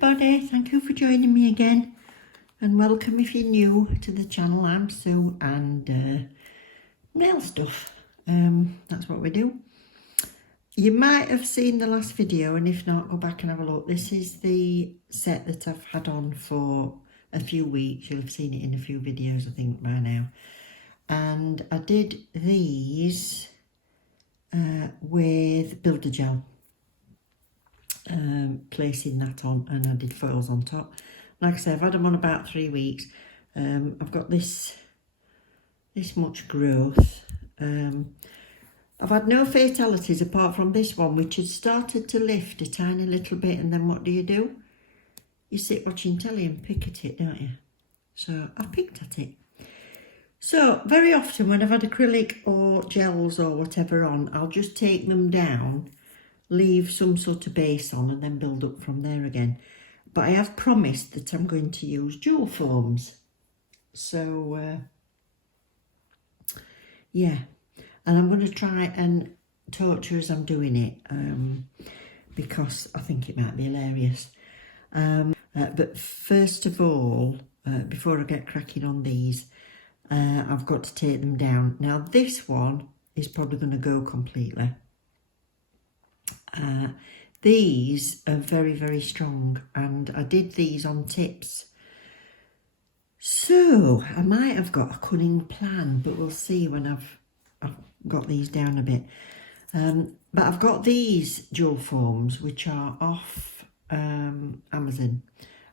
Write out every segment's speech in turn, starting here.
everybody, thank you for joining me again, and welcome if you're new to the channel. I'm Sue, and nail stuff, that's what we do. You might have seen the last video, and if not, go back and have a look. This is the set that I've had on for a few weeks. You'll have seen it in a few videos I think by now, and I did these with Builder Gel. Placing that on, and I did foils on top. Like I said, I've had them on about 3 weeks. I've got this much growth. I've had no fatalities apart from this one, which had started to lift a tiny little bit, and then what do? You sit watching telly and pick at it, don't you? So I picked at it. So very often when I've had acrylic or gels or whatever on, I'll just take them down, leave some sort of base on, and then build up from there again. But I have promised that I'm going to use dual foams. So yeah, and I'm going to try and talk to you as I'm doing it, because I think it might be hilarious. But first of all, before I get cracking on these, I've got to take them down. Now this one is probably going to go completely. These are very, very strong, and I did these on tips. So I might have got a cunning plan, but we'll see when I've got these down a bit. But I've got these dual forms, which are off Amazon,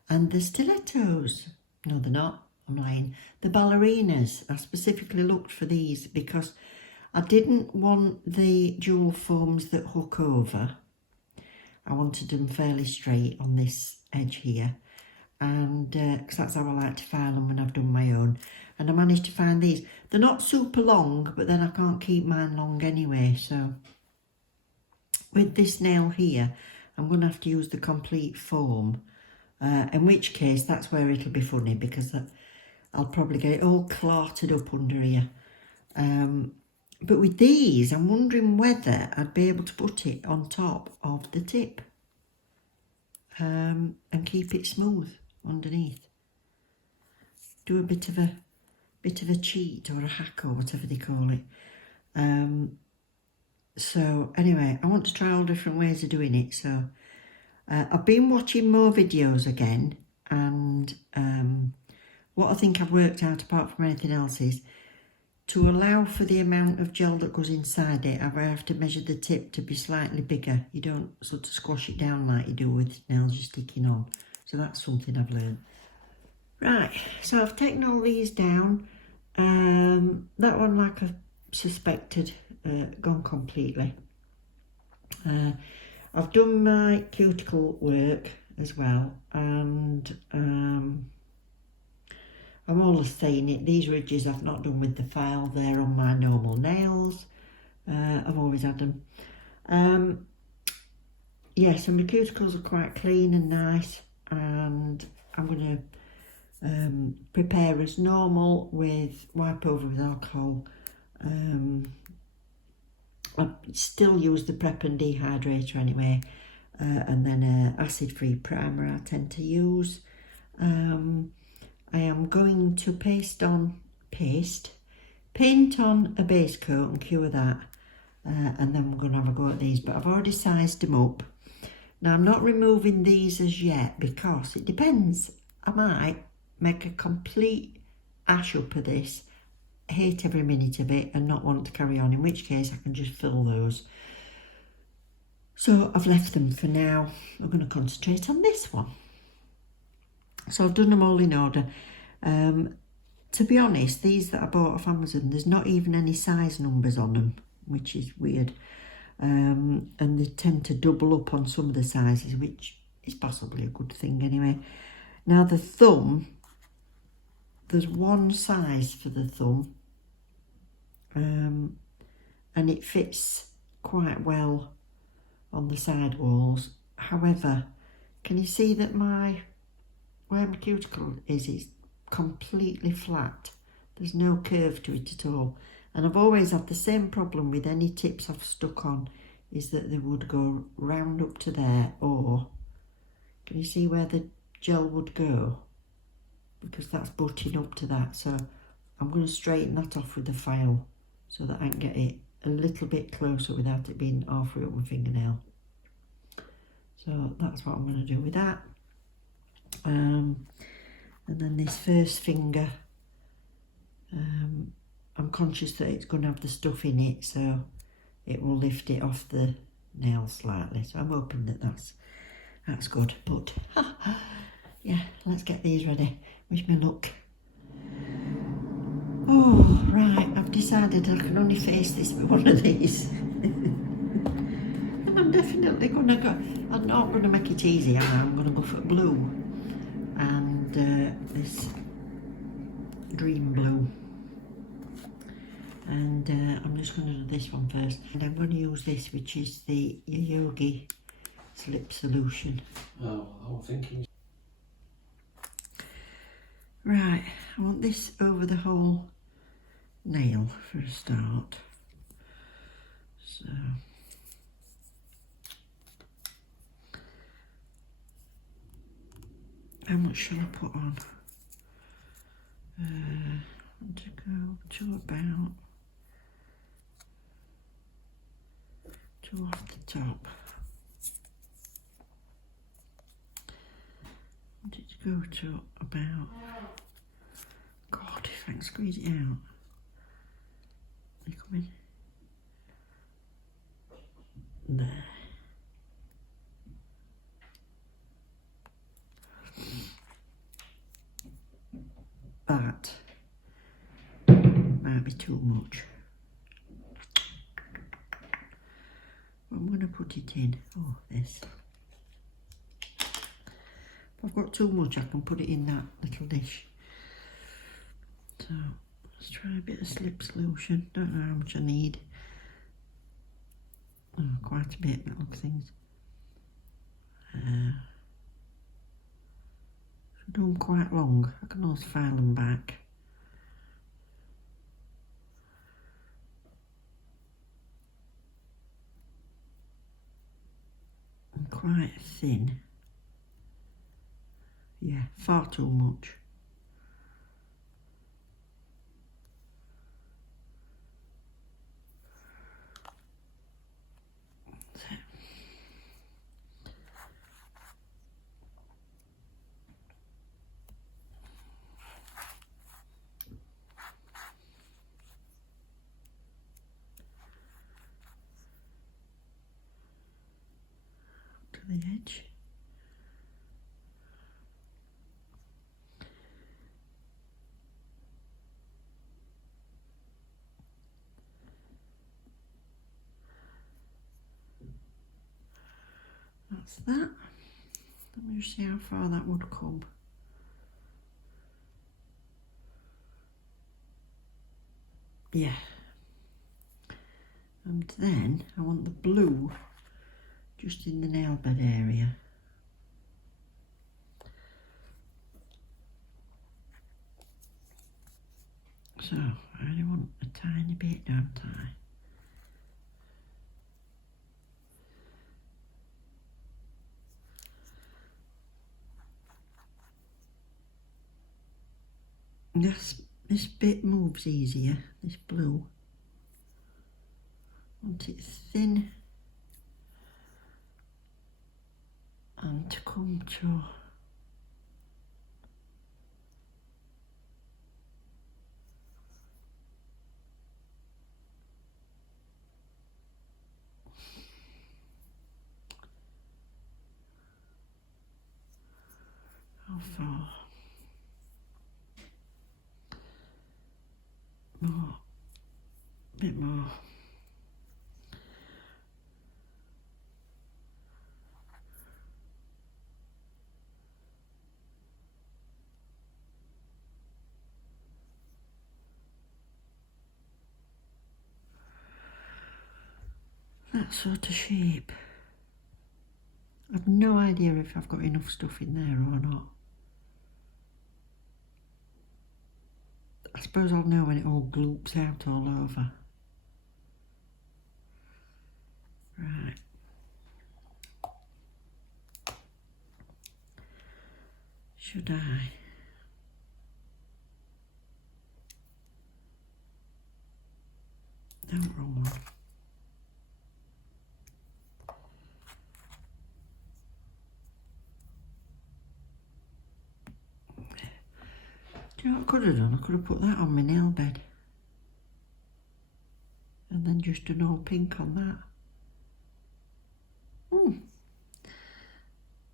and the stilettos. No, they're not. I'm lying. The ballerinas. I specifically looked for these because I didn't want the dual forms that hook over. I wanted them fairly straight on this edge here, and because that's how I like to file them when I've done my own. And I managed to find these. They're not super long, but then I can't keep mine long anyway. So with this nail here, I'm going to have to use the complete foam, in which case that's where it'll be funny, because I'll probably get it all clotted up under here. But with these, I'm wondering whether I'd be able to put it on top of the tip, and keep it smooth underneath. Do a bit of a cheat or a hack or whatever they call it. So anyway, I want to try all different ways of doing it. So I've been watching more videos again, and what I think I've worked out apart from anything else is, to allow for the amount of gel that goes inside it, I have to measure the tip to be slightly bigger. You don't sort of squash it down like you do with nails you're sticking on. So that's something I've learned. Right, so I've taken all these down. That one, like I suspected, gone completely. I've done my cuticle work as well, and I'm always saying it, these ridges I've not done with the file, they're on my normal nails. I've always had them. Yeah, so my cuticles are quite clean and nice, and I'm going to prepare as normal with wipe over with alcohol. I still use the Prep and Dehydrator anyway, and then an acid-free primer I tend to use. I am going to paint on a base coat and cure that, and then we're going to have a go at these. But I've already sized them up. Now I'm not removing these as yet, because it depends. I might make a complete ash up of this, hate every minute of it, and not want to carry on, in which case I can just fill those. So I've left them for now. I'm going to concentrate on this one. So I've done them all in order. To be honest, these that I bought off Amazon, there's not even any size numbers on them, which is weird. And they tend to double up on some of the sizes, which is possibly a good thing anyway. Now the thumb, there's one size for the thumb, and it fits quite well on the side walls. However, can you see that where my cuticle is completely flat? There's no curve to it at all. And I've always had the same problem with any tips I've stuck on, is that they would go round up to there, or Can you see where the gel would go? Because that's butting up to that, so I'm going to straighten that off with the file so that I can get it a little bit closer without it being halfway up my fingernail. So that's what I'm going to do with that. And then this first finger, I'm conscious that it's going to have the stuff in it, so it will lift it off the nail slightly. So I'm hoping that that's good. But yeah, let's get these ready. Wish me luck. Oh, right, I've decided I can only face this with one of these. And I'm definitely going to go, I'm not going to make it easy, am I? I'm going to go for blue and this dream blue. And I'm just going to do this one first. And I'm going to use this, which is the Yogi Slip Solution. Oh, I was thinking. Right, I want this over the whole nail for a start. So how much shall I put on? I want to go to about 2 off the top. I want it to go to about, God, if I can squeeze it out. You coming? There. That might be too much. I'm going to put it in. Oh, this. If I've got too much, I can put it in that little dish. So let's try a bit of slip solution. Don't know how much I need. Oh, quite a bit, that looks things. So do them quite long. I can always file them back. And quite thin. Yeah, far too much. To the edge. That's that. Let me just see how far that would come. Yeah. And then I want the blue just in the nail bed area. So I only want a tiny bit, don't I? This bit moves easier, this blue. I want it thin and to come to how far? More, a bit more. That sort of shape. I've no idea if I've got enough stuff in there or not. I suppose I'll know when it all gloops out all over. Right. Should I? No, wrong one. Do you know what I could have done? I could have put that on my nail bed. And then just an all pink on that.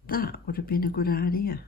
That would have been a good idea.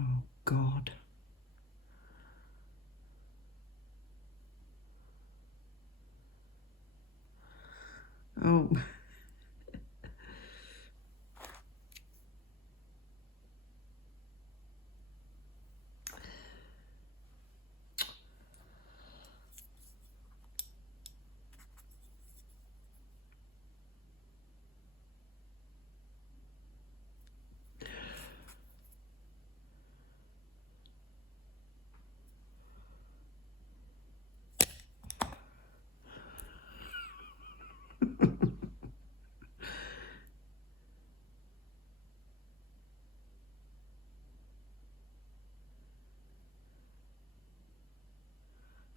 Oh, God. Oh.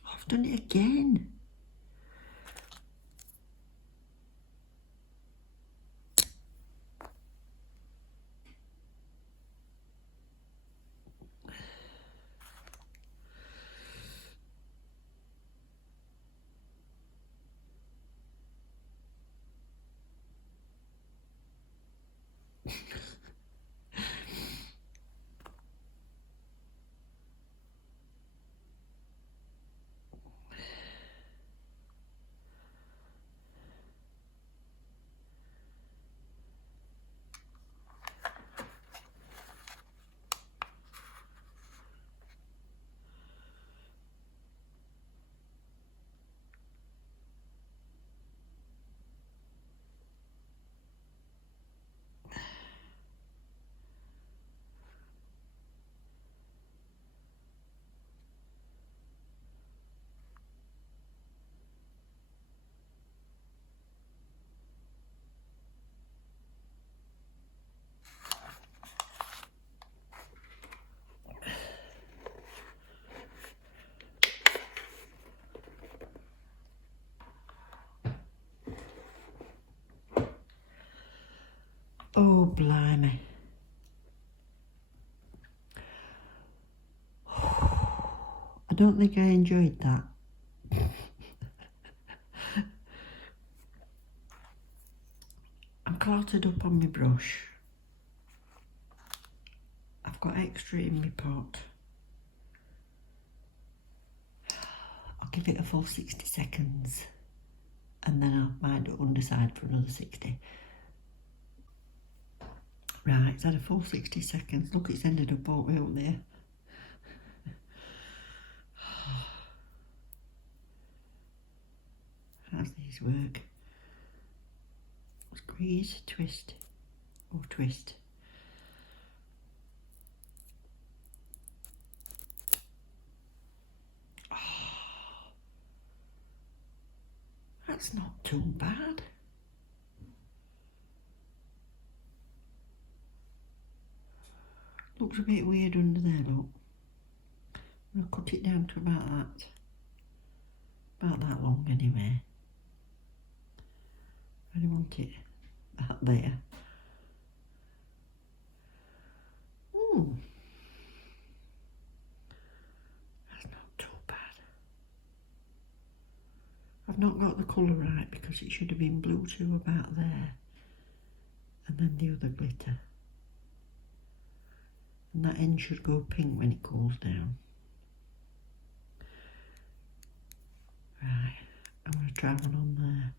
I've done it again. Oh, blimey. I don't think I enjoyed that. I'm clotted up on my brush. got extra in my pot. I'll give it a full 60 seconds and then I'll mind it underside for another 60. Right, it's had a full 60 seconds. Look, it's ended up all the way up there. How's these work? Squeeze, twist, or twist. That's not too bad. Looks a bit weird under there, look. I'm going to cut it down to about that long anyway. I don't want it that there. That's not too bad. I've not got the colour right because it should have been blue to about there. And then the other glitter. And that end should go pink when it cools down. Right, I'm going to try one on there.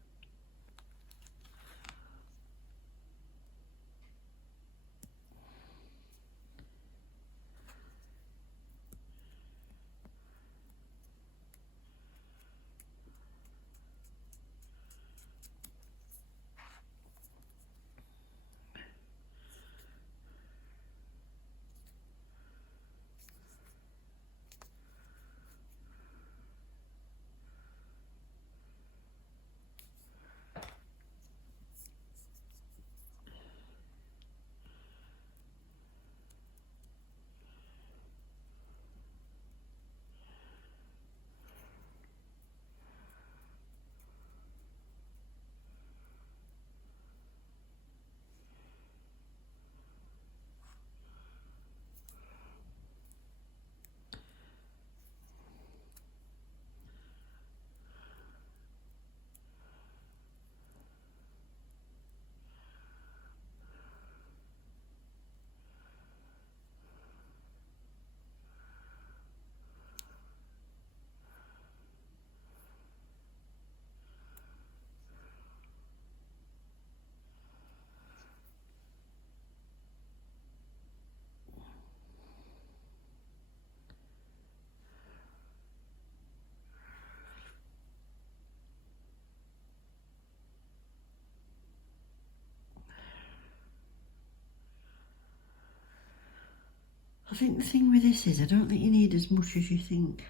I think the thing with this is I don't think you need as much as you think.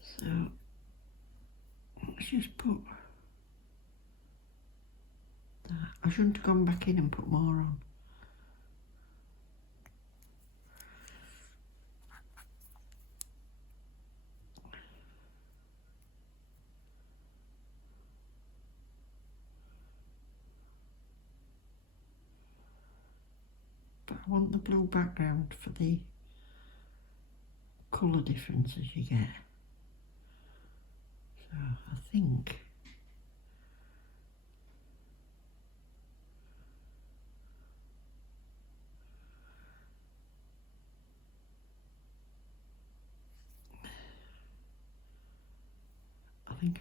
So let's just put that. I shouldn't have gone back in and put more on. But I want the blue background for the colour differences you get. So I think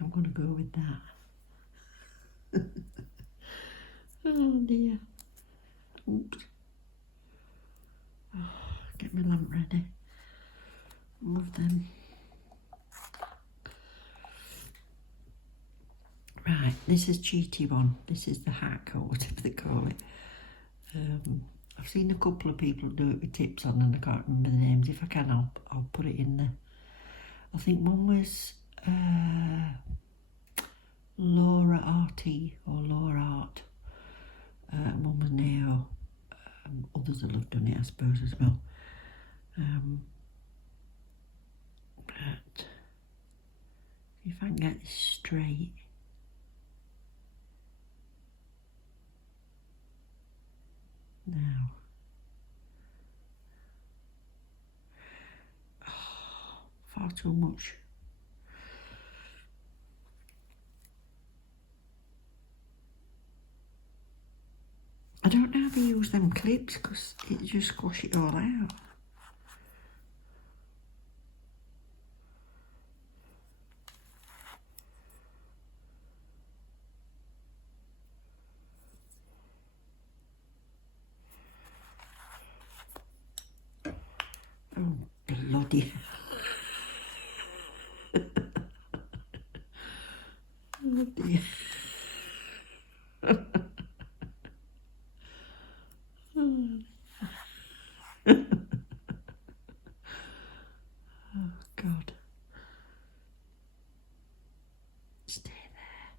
I'm going to go with that. Oh dear. Oops. Oh, get my lamp ready. Love them. Right, this is cheaty one. This is the hack or whatever they call it. I've seen a couple of people do it with tips on and I can't remember the names. If I can, I'll put it in there. I think one was Laura RT or Laura Art. One was Neo. Others will have done it, I suppose, as well. But if I can get this straight. Now. Oh, far too much. I don't know how to use them clips because it just squash it all out. Oh, bloody. Oh dear. Oh God. Stay there.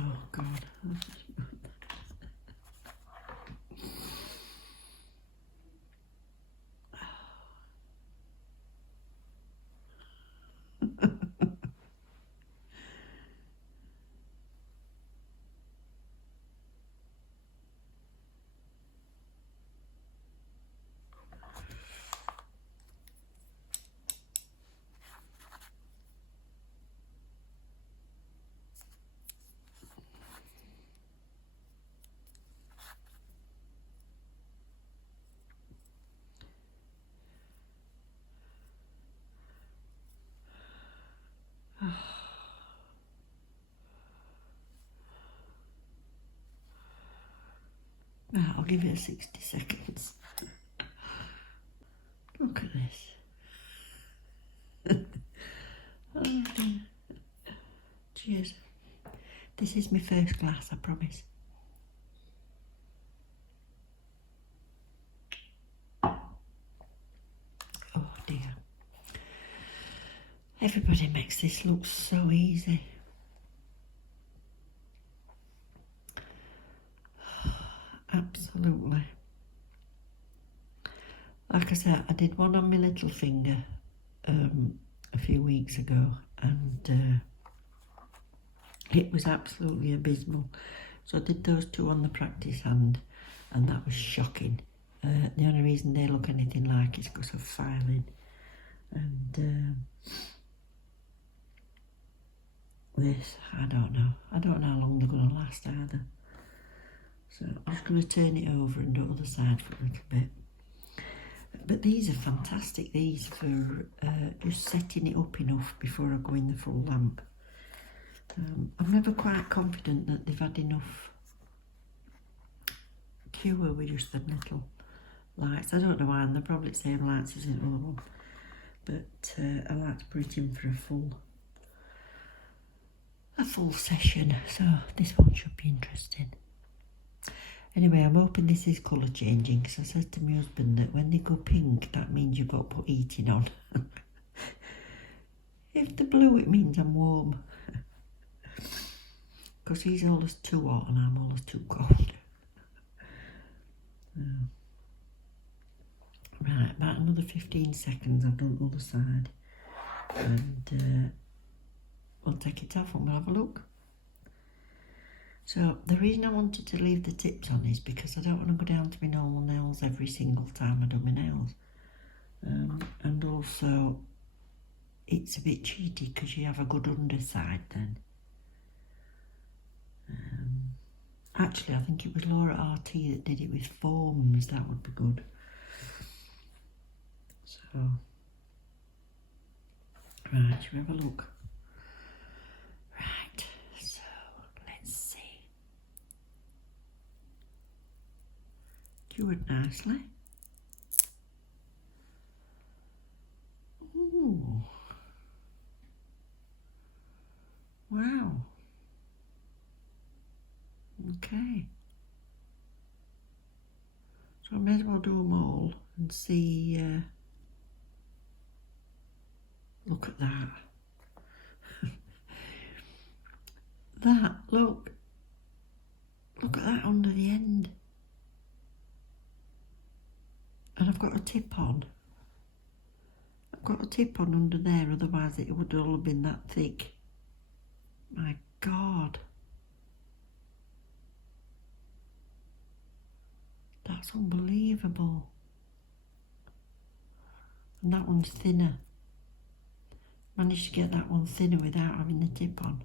Oh God. Right, I'll give it 60 seconds. Look at this. Oh dear. Cheers. This is my first glass, I promise. Oh dear. Everybody makes this look so easy. Absolutely. Like I said, I did one on my little finger a few weeks ago, and it was absolutely abysmal. So I did those two on the practice hand, and that was shocking. The only reason they look anything like is because of filing. And this, I don't know. I don't know how long they're going to last either. So I'm just going to turn it over and do the other side for a little bit. But these are fantastic, these, for just setting it up enough before I go in the full lamp. I'm never quite confident that they've had enough cure with just the little lights. I don't know why, and they're probably the same lights as the other one. But I like to put it in for a full session, so this one should be interesting. Anyway, I'm hoping this is colour changing, because I said to my husband that when they go pink, that means you've got to put heating on. If they're blue, it means I'm warm. Because he's always too hot and I'm always too cold. Right, about another 15 seconds, I've done the other side. And we'll take it off and we'll have a look. So the reason I wanted to leave the tips on is because I don't want to go down to my normal nails every single time I do my nails. And also it's a bit cheaty because you have a good underside then. Actually, I think it was Laura RT that did it with foams. That would be good. So, right, should we have a look? Right, so let's see. Cured nicely. Ooh. Wow. Okay. So I may as well do them all and see. Look at that. Look at that under the end. And I've got a tip on. I've got a tip on under there, otherwise it would all have been that thick. My God. That's unbelievable. And that one's thinner. Managed to get that one thinner without having the tip on.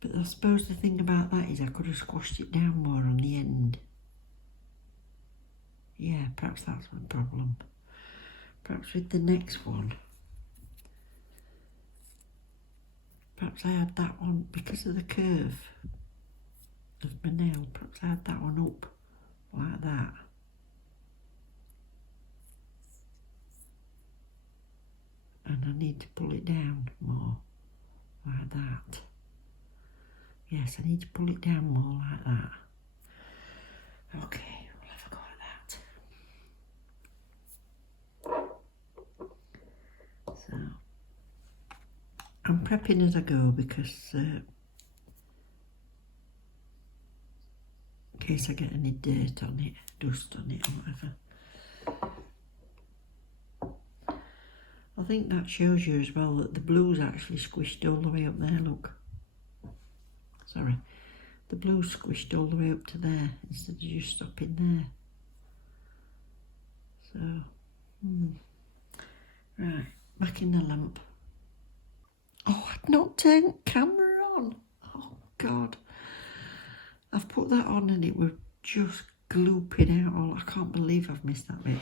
But I suppose the thing about that is I could have squashed it down more on the end. Yeah, perhaps that's my problem. Perhaps with the next one. Perhaps I had that one, because of the curve of my nail, perhaps I had that one up like that. And I need to pull it down more, like that. Yes, I need to pull it down more like that. Okay, we'll have a go at that. So, I'm prepping as I go because in case I get any dirt on it, dust on it or whatever. I think that shows you as well that the blue's actually squished all the way up there, look. Sorry. The blue's squished all the way up to there instead of just stopping there. So, right, back in the lamp. Oh, I'd not turned camera on. Oh, God. I've put that on and it was just glooping out all. I can't believe I've missed that bit.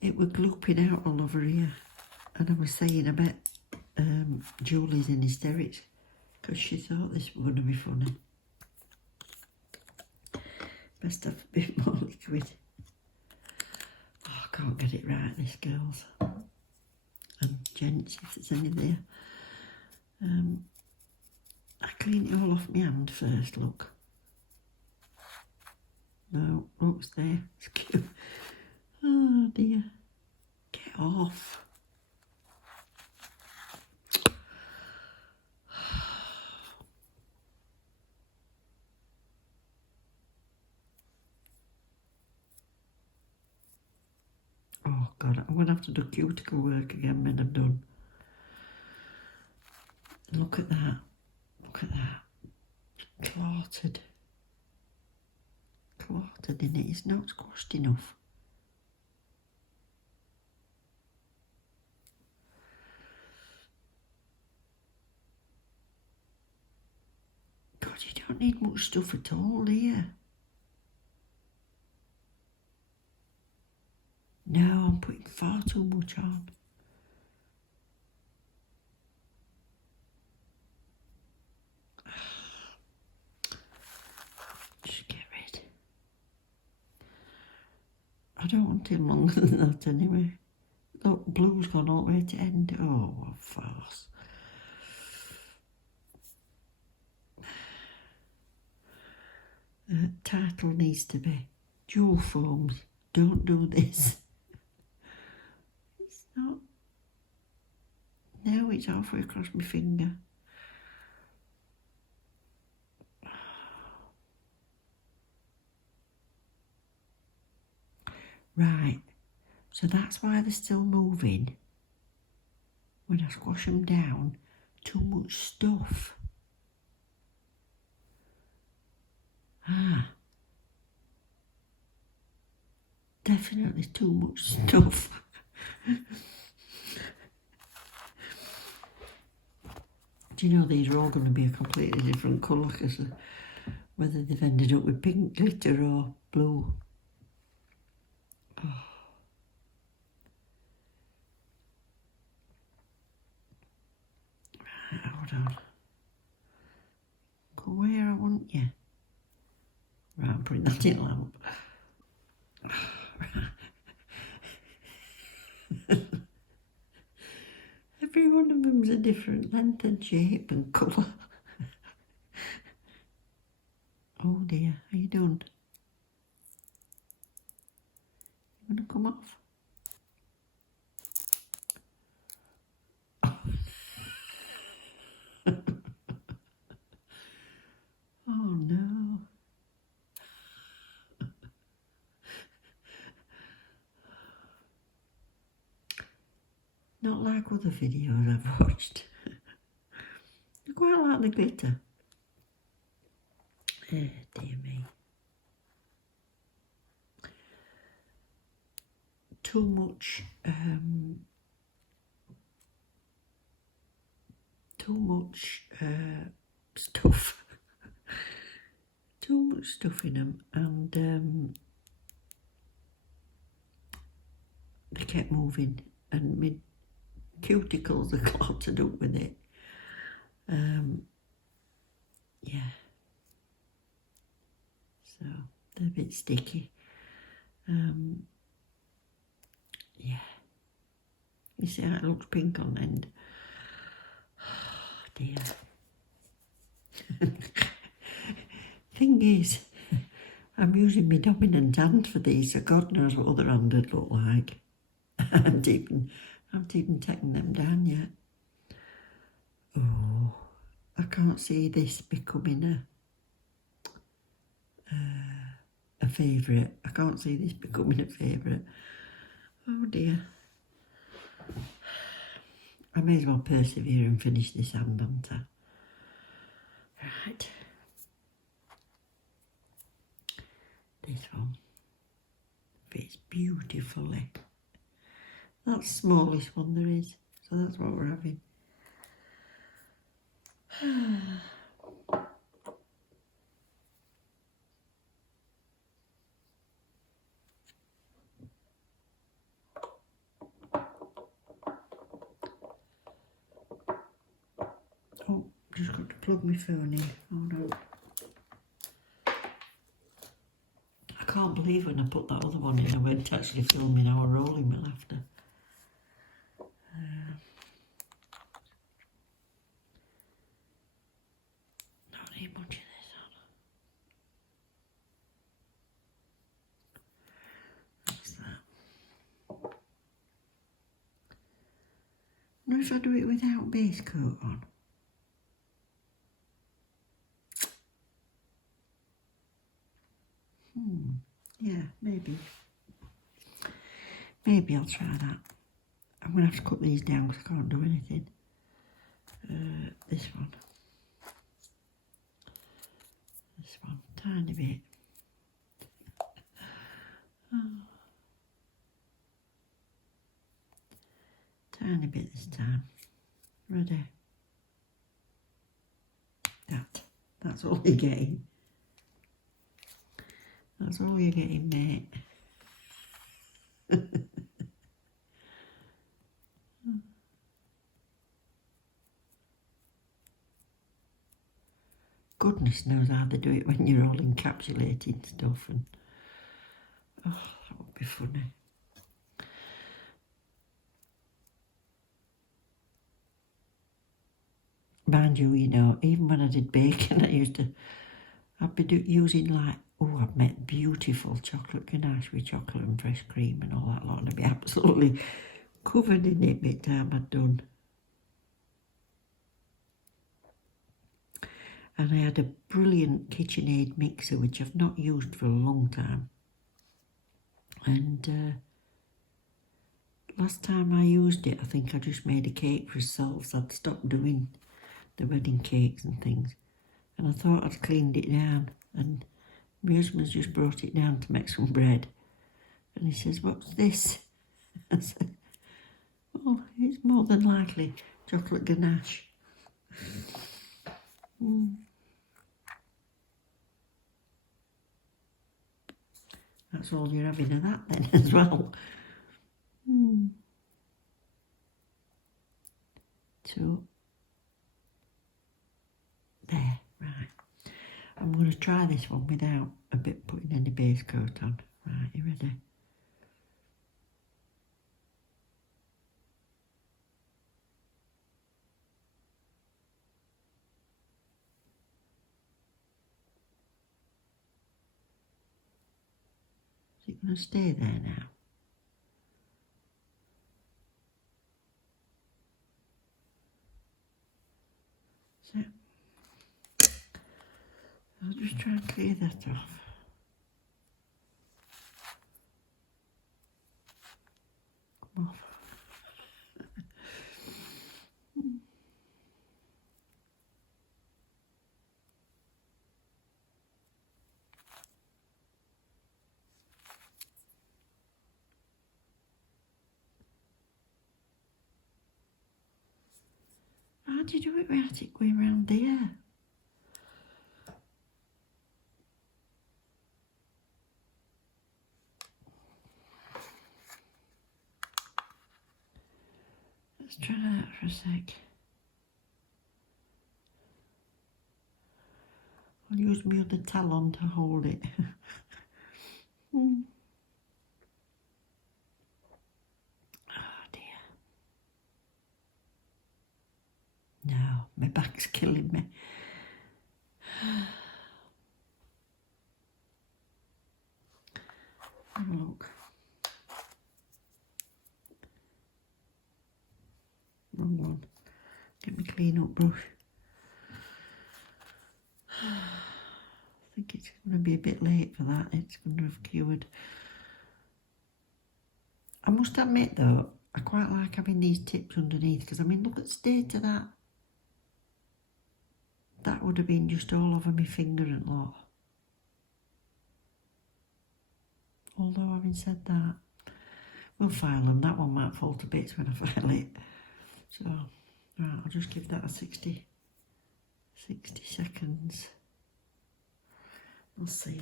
It was glooping out all over here. And I was saying, I bet Julie's in hysterics because she thought this was going to be funny. Best have a bit more liquid. Oh, I can't get it right, this, girls. And gents, if there's any there. I clean it all off my hand first, look. No, oh, it's there. It's cute. Oh, dear. Get off. Oh, God, I'm going to have to do cuticle work again when I'm done. Look at that. Look at that. Clotted. Clotted in it. It's not squashed enough. God, you don't need much stuff at all, do you? No, I'm putting far too much on. Just get rid. I don't want him longer than that anyway. Look, blue's gone all the way to end. Oh, what a farce. Title needs to be Jewel Forms. Don't do this. It's not. Now it's halfway across my finger. Right, so that's why they're still moving. When I squash them down, too much stuff. Definitely too much stuff. Do you know these are all going to be a completely different colour because whether they've ended up with pink glitter or blue. Oh. Right, hold on. Go where I want you. Right, I'm putting that in lamp. Every one of them's a different length and shape and colour. Oh dear, are you done? You want to come off? Oh no. Not like other videos I've watched. I quite like the glitter. Oh dear me. too much stuff. Too much stuff in them, and they kept moving, and my cuticles are clotted up with it. Yeah, so they're a bit sticky. Yeah, you see how it looks pink on the end? Oh dear. Thing is, I'm using my dominant hand for these, so God knows what other hand would look like. I haven't even taken them down yet. Oh, I can't see this becoming a favourite. I can't see this becoming a favourite. Oh dear. I may as well persevere and finish this hand, don't I? Right. This one fits beautifully. That's the smallest one there is, so that's what we're having. Oh, just got to plug my phone in. Oh no. I can't believe when I put that other one in, I went actually filming our rolling with laughter. Not need much of this on. That's that. Now if I do it without base coat on. Yeah, maybe. Maybe I'll try that. I'm going to have to cut these down because I can't do anything. This one. This one, tiny bit. Oh. Tiny bit this time. Ready? That's all you're getting. That's all you're getting, mate. Goodness knows how they do it when you're all encapsulating stuff, and oh, that would be funny. Mind you, even when I did baking, I'd be using like, I've made beautiful chocolate ganache with chocolate and fresh cream and all that lot, and I'd be absolutely covered in it by the time I'd done. And I had a brilliant KitchenAid mixer, which I've not used for a long time. And last time I used it, I think I just made a cake for ourselves. So I'd stopped doing the wedding cakes and things. And I thought I'd cleaned it down. And my husband's just brought it down to make some bread. And he says, "What's this?" I said, "Oh, it's more than likely chocolate ganache." That's all you're having of that then as well. So, there, right. I'm going to try this one without putting any base coat on. Right, you ready? Is it going to stay there now? So, I'll just try and clear that off. Come off. Can't you do it without it going round here? Let's try that for a sec. I'll use my other talon to hold it. Oh dear. No, my back's killing me. Have a look. Wrong one. Get my clean up brush. I think it's going to be a bit late for that. It's going to have cured. I must admit though, I quite like having these tips underneath because I mean, look at the state of that. That would have been just all over my finger and lot. Although having said that, we'll file them. That one might fall to bits when I file it. So, right, I'll just give that a 60 seconds. We'll see.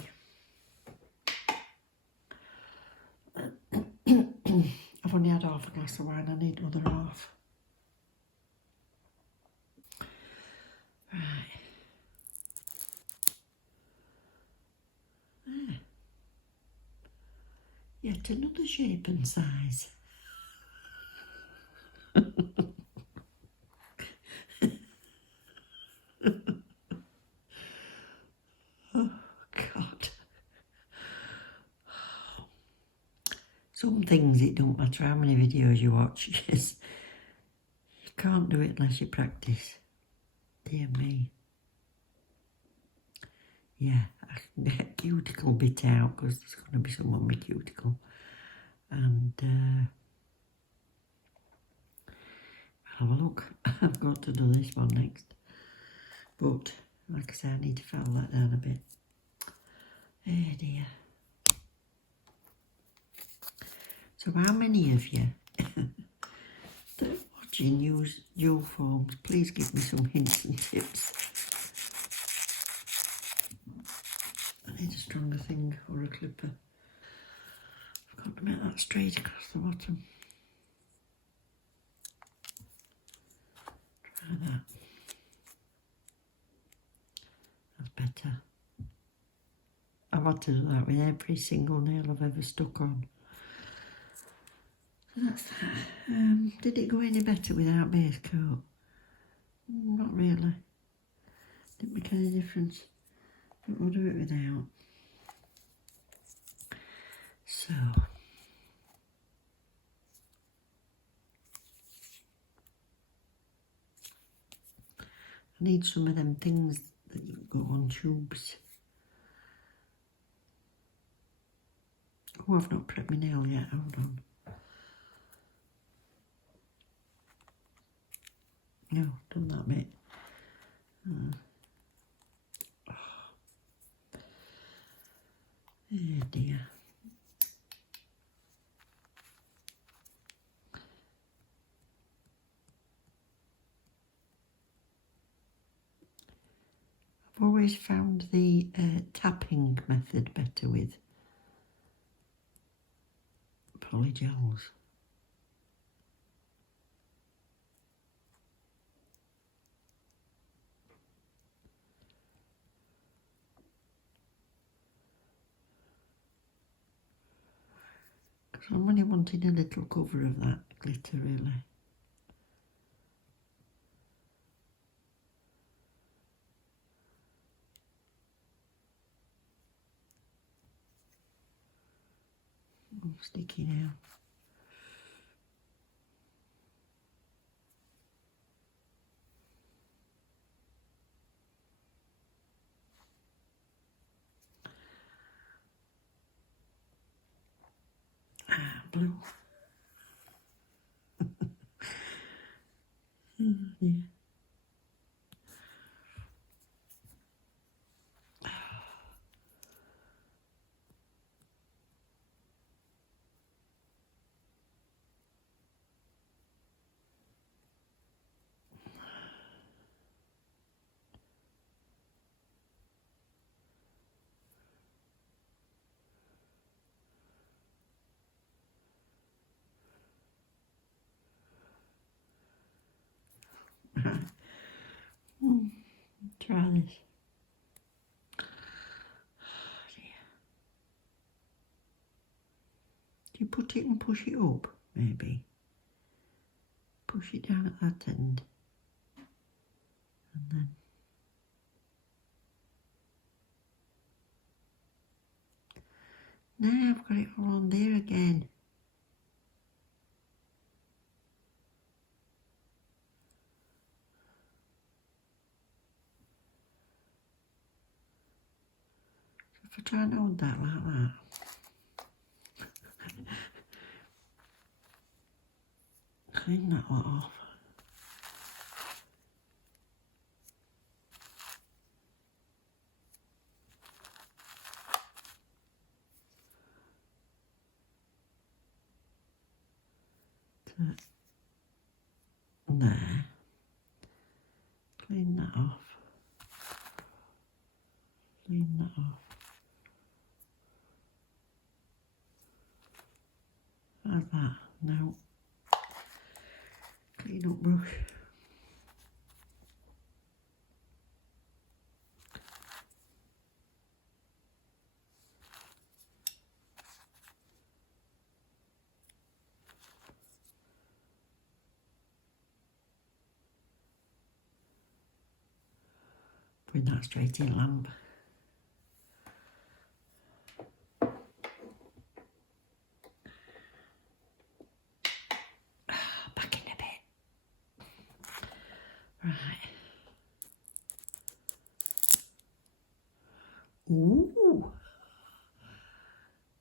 I've only had half a glass of wine. I need another half. Right. There. Yet another shape and size. Oh, God. Some things it don't matter how many videos you watch, because you can't do it unless you practice. Dear me. Yeah, I can get a cuticle bit out because there's going to be some on my cuticle. And have a look. I've got to do this one next. But, like I say, I need to file that down a bit. Oh dear. So how many of you that are watching use dual forms? Please give me some hints and tips. I need a stronger thing or a clipper. I've got to make that straight across the bottom. Try that. That's better. I've had to do that with every single nail I've ever stuck on. So that's that. Did it go any better without base coat? Not really. Didn't make any difference. But we'll do it without. So. I need some of them things that you go on tubes. Oh, I've not prepped my nail yet. Hold on. No, done that bit. Oh dear. I've always found the tapping method better with polygels. Because I'm only wanting a little cover of that glitter, really. I'm sticky now. Ah, blue. Oh dear. Try this. Oh dear. Do you put it and push it up, maybe? Push it down at that end. And then... Now I've got it all on there again. If I try and hold that like that. Clean that lot off. There. Clean that off. Clean that off. Like that. Now, clean up brush. Bring that straight in lamp. Back in a bit. Right. Ooh.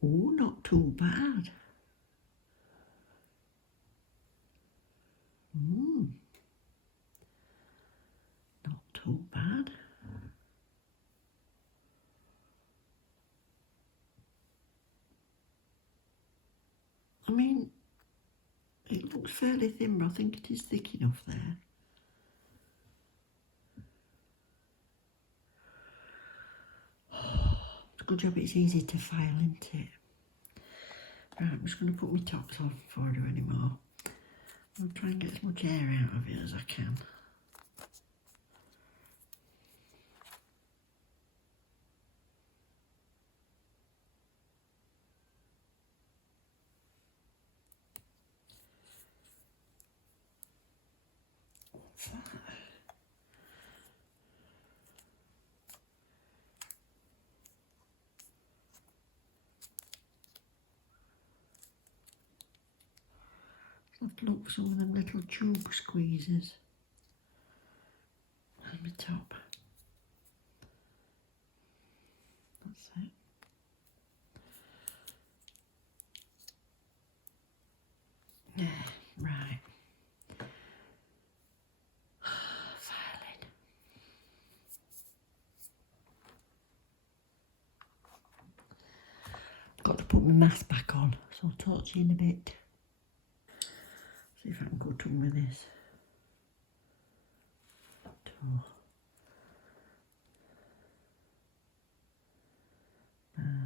Ooh, not too bad. Not too bad. I mean, it looks fairly thin, but I think it is thick enough there. It's a good job it's easy to file, isn't it? Right, I'm just going to put my tops on before I do any more. I'll try and get as much air out of it as I can. What's that? I'll have to look for some of them little tube squeezers on my top. That's it. Yeah, right. Filing. Got to put my mask back on, so I'll talk to you in a bit. See if I can go to with this. There.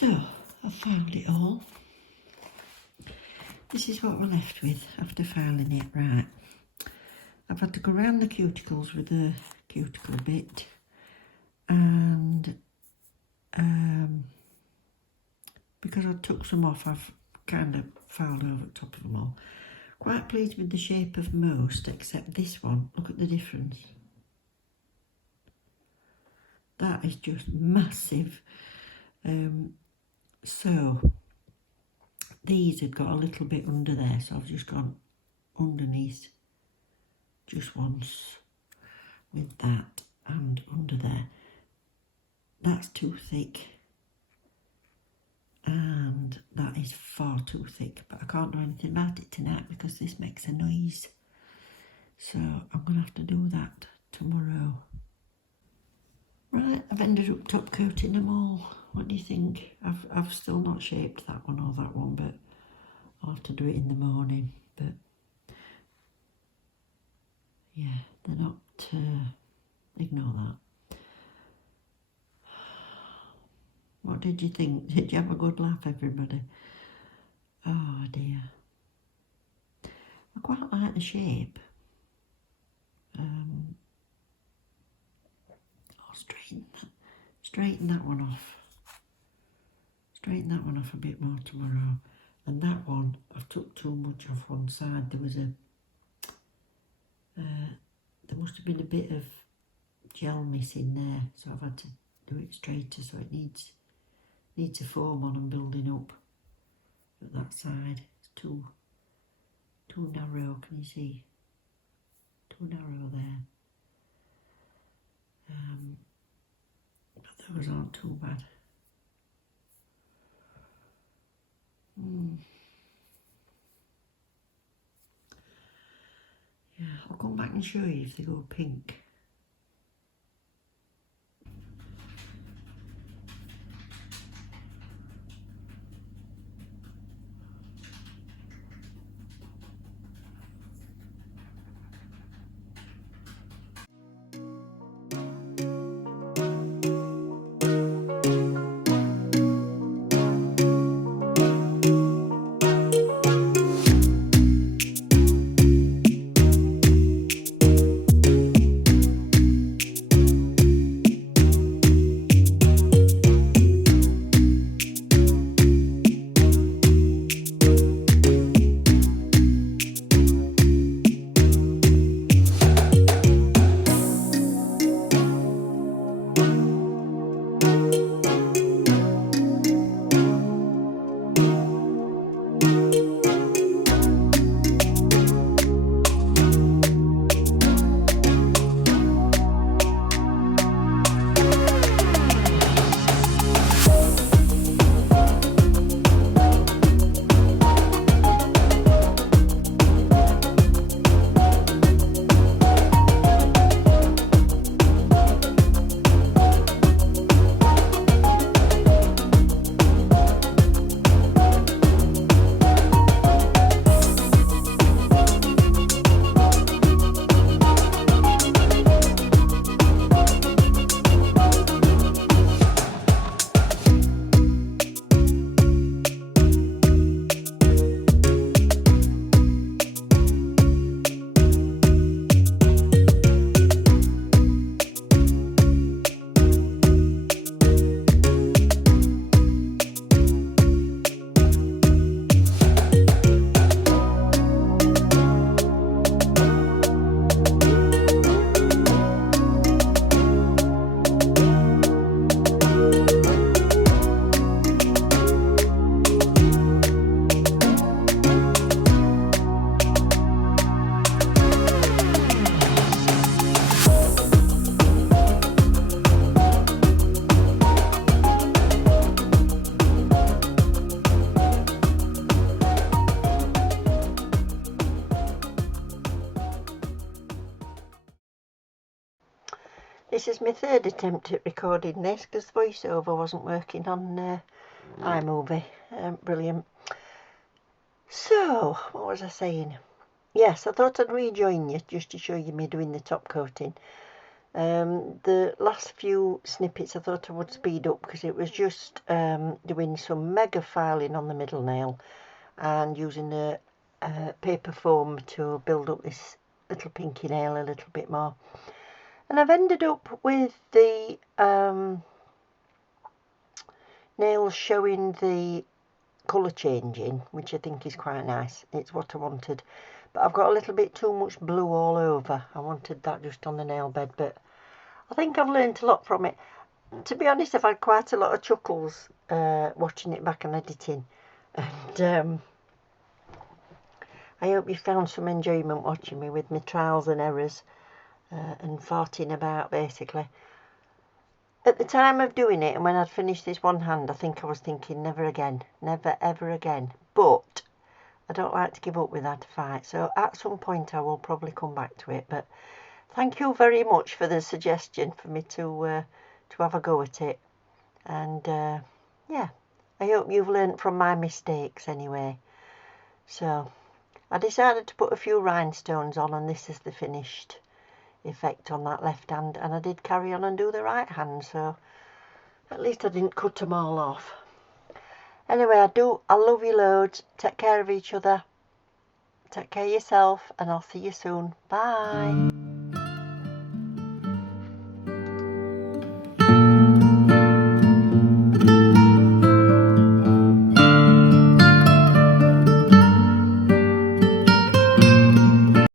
So, I've found it all. This is what we're left with after filing it. Right, I've had to go around the cuticles with the cuticle bit, and because I took some off, I've kind of filed over the top of them all. Quite pleased with the shape of most, except this one. Look at the difference. That is just massive. So these had got a little bit under there, so I've just gone underneath just once with that and under there. That's too thick, and that is far too thick, but I can't do anything about it tonight because this makes a noise, so I'm gonna have to do that tomorrow. Right, I've ended up top coating them all. What do you think? I've still not shaped that one or that one, but I'll have to do it in the morning. But yeah, they're not, ignore that. What did you think? Did you have a good laugh, everybody? Oh dear. I quite like the shape. I'll straighten that one off. Straighten that one off a bit more tomorrow. And that one, I've took too much off one side. There was there must have been a bit of gel missing there, so I've had to do it straighter, so it needs a foam on and building up at that side. It's too narrow, can you see? Too narrow there. But those aren't too bad. Yeah, I'll come back and show you if they go pink. This is my third attempt at recording this because the voiceover wasn't working on iMovie. Brilliant. So, what was I saying? Yes, I thought I'd rejoin you just to show you me doing the top coating. The last few snippets I thought I would speed up because it was just doing some mega filing on the middle nail and using the paper foam to build up this little pinky nail a little bit more. And I've ended up with the nails showing the colour changing, which I think is quite nice. It's what I wanted. But I've got a little bit too much blue all over. I wanted that just on the nail bed, but I think I've learnt a lot from it. To be honest, I've had quite a lot of chuckles watching it back and editing. And I hope you found some enjoyment watching me with my trials and errors and farting about, basically. At the time of doing it, and when I'd finished this one hand, I think I was thinking, never again, never ever again. But I don't like to give up without a fight, so at some point I will probably come back to it. But thank you very much for the suggestion for me to have a go at it. And yeah, I hope you've learnt from my mistakes anyway. So I decided to put a few rhinestones on, and this is the finished effect on that left hand, and I did carry on and do the right hand, so at least I didn't cut them all off. Anyway, I love you loads. Take care of each other, take care of yourself, and I'll see you soon. Bye.